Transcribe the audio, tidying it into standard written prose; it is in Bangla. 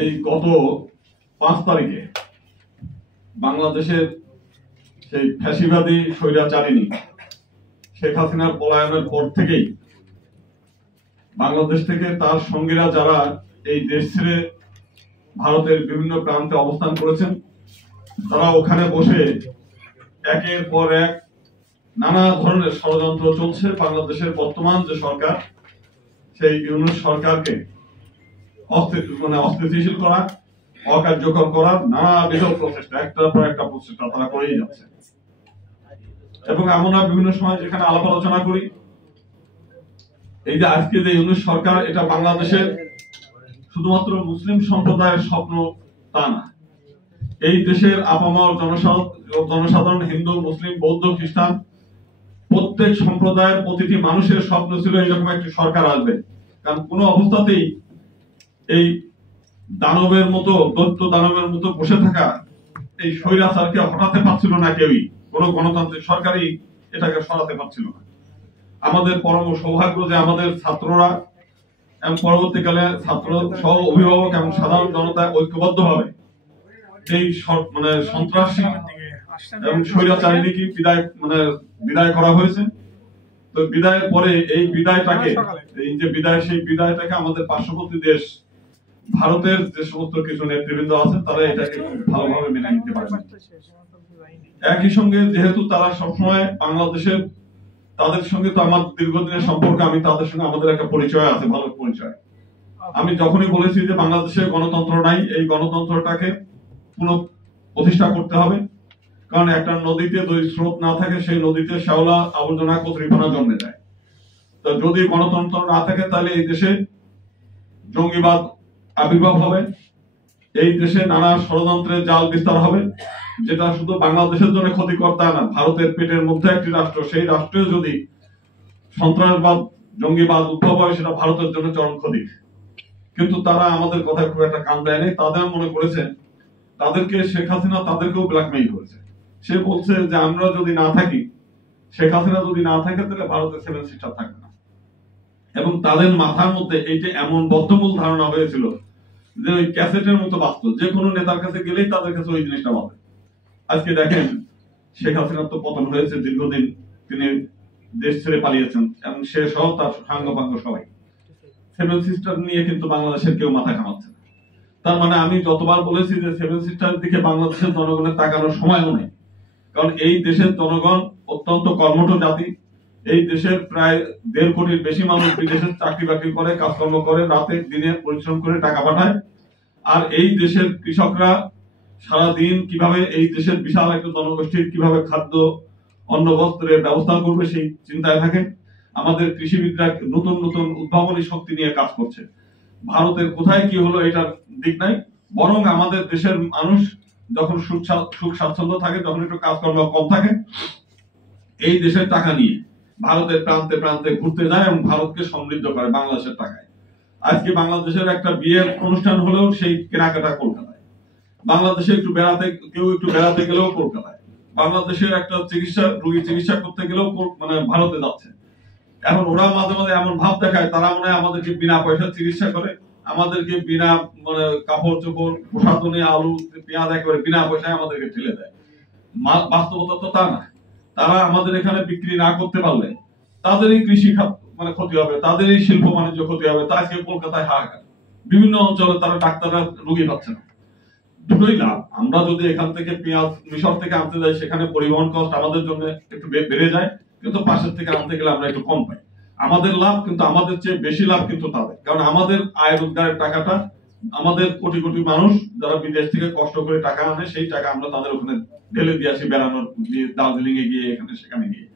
এই গত 5 তারিখে বাংলাদেশের সেই ফ্যাসিবাদী স্বৈরাচারিণী শেখ হাসিনার পলায়নের পর থেকেই বাংলাদেশ থেকে তার সঙ্গীরা যারা এই দেশ ছেড়ে ভারতের বিভিন্ন প্রান্তে অবস্থান করেছেন, তারা ওখানে বসে একের পর এক নানা ধরনের ষড়যন্ত্র চলছে। বাংলাদেশের বর্তমান যে সরকার, সেই ইউনূস সরকারকে অস্থিতিশীল করা, অকার্যকর করার নানাবিধ প্রচেষ্টা, একটার পর একটা প্রচেষ্টা তারা করেই যাচ্ছে। এবং আমরা বিভিন্ন সময় যেখানে আলাপ আলোচনা করি, এই যে আজকে যে ইউনূস সরকার, এটা বাংলাদেশের শুধুমাত্র মুসলিম সম্প্রদায়ের স্বপ্ন তা না। এই দেশের আপামর জনসাধারণ, হিন্দু, মুসলিম, বৌদ্ধ, খ্রিস্টান, প্রত্যেক সম্প্রদায়ের প্রতিটি মানুষের স্বপ্ন ছিল এরকম একটি সরকার আসবে। কারণ কোন অবস্থাতেই এই দানবের মতো, দৈত্য দানবের মতো বসে থাকা এই স্বৈরাচারকে হটাতে পারছিল না কেউই। কোন গণতান্ত্রিক সরকারই এটাকে সরাতে পারছিল না। আমাদের পরম সৌভাগ্য যে আমাদের ছাত্ররা এবং পরবর্তীকালে ছাত্র সহ অভিভাবক এবং সাধারণ জনতা ঐক্যবদ্ধভাবে এই সন্ত্রাসী এবং স্বৈরাচারীকে বিদায় করা হয়েছে। তো বিদায়ের পরে এই বিদায়টাকে, এই যে বিদায়, সেই বিদায়টাকে আমাদের পার্শ্ববর্তী দেশ ভারতের যে সমস্ত কিছু নেতৃবৃন্দ আছে, তারা এটাকে ভালোভাবে মেনে নিতে পারে। একই সঙ্গে যেহেতু তারা সবসময় বাংলাদেশের, তাদের সঙ্গে তো আমার দীর্ঘদিনের সম্পর্ক, আমি তাদের সঙ্গে আমাদের একটা পরিচয় আছে, ভালো পরিচয়। আমি যখনই বলেছি যে বাংলাদেশে গণতন্ত্র নাই, এই গণতন্ত্রটাকে পুনঃ প্রতিষ্ঠা করতে হবে। কারণ একটা নদীতে যদি স্রোত না থাকে, সেই নদীতে শ্যাওলা, আবর্জনা, কচুরিপানা জন্মে যায়। তো যদি গণতন্ত্র না থাকে, তাহলে এই দেশে জঙ্গিবাদ আবির্ভাব হবে, এই দেশে নানা ষড়যন্ত্রের জাল বিস্তার হবে, যেটা শুধু বাংলাদেশের জন্য ক্ষতিকর তা না। ভারতের পেটের মধ্যে একটি রাষ্ট্র, সেই রাষ্ট্রে যদি সন্ত্রাসবাদ, জঙ্গিবাদ উদ্ভব হয়, সেটা ভারতের জন্য চরম ক্ষতি। কিন্তু তারা আমাদের কথায় খুব একটা কান দেয়নি। তাদের মনে করেছে, তাদেরকে শেখ হাসিনা তাদেরকেও ব্ল্যাকমেইল করেছে। সে বলছে যে আমরা যদি না থাকি, শেখ হাসিনা যদি না থাকে, তাহলে ভারতের 7 সিস্টার থাকবে না। এবং তাদের মাথার মধ্যে এই যে এমন বদ্ধমূল ধারণা হয়েছিল যে ওই ক্যাসেটের মতো বাস্তব, যে কোনো নেতার কাছে গেলেই তাদের কাছে ওই জিনিসটা পাবে। আজকে দেখেন, শেখ হাসিনার তো পতন হয়েছে, দীর্ঘদিন তিনি দেশ ছেড়ে পালিয়েছেন এবং সে সহ তার সাঙ্গপাঙ্গ সবাই 7 সিস্টার নিয়ে কিন্তু বাংলাদেশের কেউ মাথা ঘামাচ্ছে না। তার মানে আমি যতবার বলেছি যে 7 সিস্টারের দিকে বাংলাদেশের জনগণের তাকানোর সময়ও নেই। কারণ এই দেশের জনগণ অত্যন্ত কর্মঠ জাতি। এই দেশের প্রায় 1.5 কোটির বেশি মানুষ বিদেশে চাকরি বাকরি করে, কাজকর্ম করে, রাতে দিনে পরিশ্রম করে টাকা পাঠায়। আর এই দেশের কৃষকরা সারাদিন কিভাবে এই দেশের বিশাল একটা জনগোষ্ঠীর কিভাবে খাদ্য, অন্ন, বস্ত্রের ব্যবস্থা করবে সেই চিন্তায় থাকে। আমাদের কৃষিবিদরা নতুন নতুন উদ্ভাবনী শক্তি নিয়ে কাজ করছে। ভারতের কোথায় কি হলো এটার দিক নাই, বরং আমাদের দেশের মানুষ যখন সুখ স্বাচ্ছন্দ্য থাকে, যখন একটু কাজকর্ম কম থাকে, এই দেশের টাকা নিয়ে ভারতের প্রান্তে প্রান্তে ঘুরতে যায় এবং ভারতকে সমৃদ্ধ করে বাংলাদেশের টাকায়। আজকে বাংলাদেশের একটা বিয়ের অনুষ্ঠান হলেও সেই কেনাকাটা কলকাতায়। বাংলাদেশে কেউ একটু বেড়াতে গেলেও কলকাতায়। বাংলাদেশের একটা রোগী চিকিৎসা করতে গেলেও ভারতে যাচ্ছে। এখন ওরা মাঝে মাঝে এমন ভাব দেখায়, তারা মনে হয় আমাদেরকে বিনা পয়সা চিকিৎসা করে, আমাদেরকে বিনা কাপড় চোপড়, প্রসাধনী, আলু, পেঁয়াজ একেবারে বিনা পয়সায় আমাদেরকে ঠেলে দেয়। বাস্তবতা তো তা না। তারা আমাদের এখানে বিক্রি না করতে পারলে তাদেরই কৃষি খাত ক্ষতি হবে, তাদেরই শিল্প বাণিজ্য ক্ষতি হবে। তা আজকে কলকাতায় হাহাকার, বিভিন্ন অঞ্চলে তারা ডাক্তাররা রোগী পাচ্ছে না। দুটোই লাভ। আমরা যদি এখান থেকে পেঁয়াজ মিশর থেকে আনতে যাই, সেখানে পরিবহন কষ্ট আমাদের জন্য একটু বেড়ে যায়, কিন্তু পাশের থেকে আনতে গেলে আমরা একটু কম পাই। আমাদের লাভ, কিন্তু আমাদের চেয়ে বেশি লাভ কিন্তু তাদের। কারণ আমাদের আয় রোজগারের টাকাটা আমাদের কোটি কোটি মানুষ যারা বিদেশ থেকে কষ্ট করে টাকা আনে, সেই টাকা আমরা তাদের ওখানে ঢেলে দিয়ে আসি, বেড়ানোর, দার্জিলিং এ গিয়ে, এখানে সেখানে গিয়ে।